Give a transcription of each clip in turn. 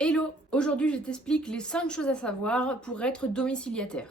Hello! Aujourd'hui, je t'explique les 5 choses à savoir pour être domiciliataire.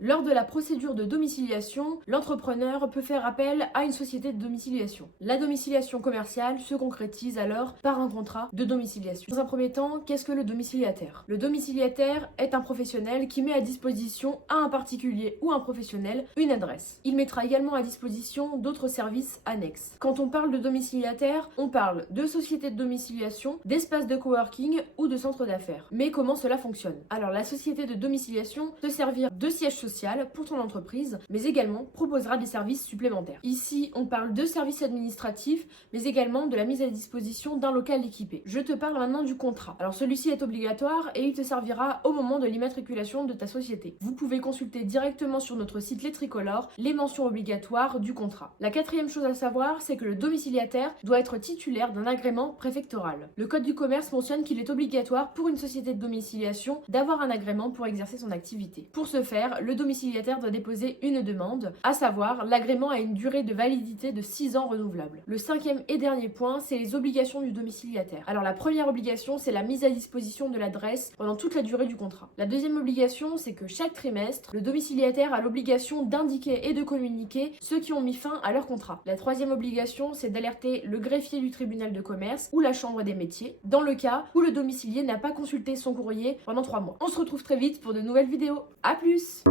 Lors de la procédure de domiciliation, l'entrepreneur peut faire appel à une société de domiciliation. La domiciliation commerciale se concrétise alors par un contrat de domiciliation. Dans un premier temps, qu'est-ce que le domiciliataire? Le domiciliataire est un professionnel qui met à disposition à un particulier ou un professionnel une adresse. Il mettra également à disposition d'autres services annexes. Quand on parle de domiciliataire, on parle de sociétés de domiciliation, d'espaces de coworking ou de centres d'affaires. Mais comment cela fonctionne? Alors la société de domiciliation se servir de siège social pour ton entreprise, mais également proposera des services supplémentaires. Ici, on parle de services administratifs, mais également de la mise à disposition d'un local équipé. Je te parle maintenant du contrat. Alors celui-ci est obligatoire et il te servira au moment de l'immatriculation de ta société. Vous pouvez consulter directement sur notre site Les Tricolores les mentions obligatoires du contrat. La quatrième chose à savoir, c'est que le domiciliataire doit être titulaire d'un agrément préfectoral. Le code du commerce mentionne qu'il est obligatoire pour une société de domiciliation d'avoir un agrément pour exercer son activité. Pour ce faire, le domiciliataire doit déposer une demande, à savoir l'agrément a une durée de validité de 6 ans renouvelable. Le cinquième et dernier point, c'est les obligations du domiciliataire. Alors la première obligation, c'est la mise à disposition de l'adresse pendant toute la durée du contrat. La deuxième obligation, c'est que chaque trimestre, le domiciliataire a l'obligation d'indiquer et de communiquer ceux qui ont mis fin à leur contrat. La troisième obligation, c'est d'alerter le greffier du tribunal de commerce ou la chambre des métiers, dans le cas où le domicilié n'a pas consulté son courrier pendant 3 mois. On se retrouve très vite pour de nouvelles vidéos. A plus!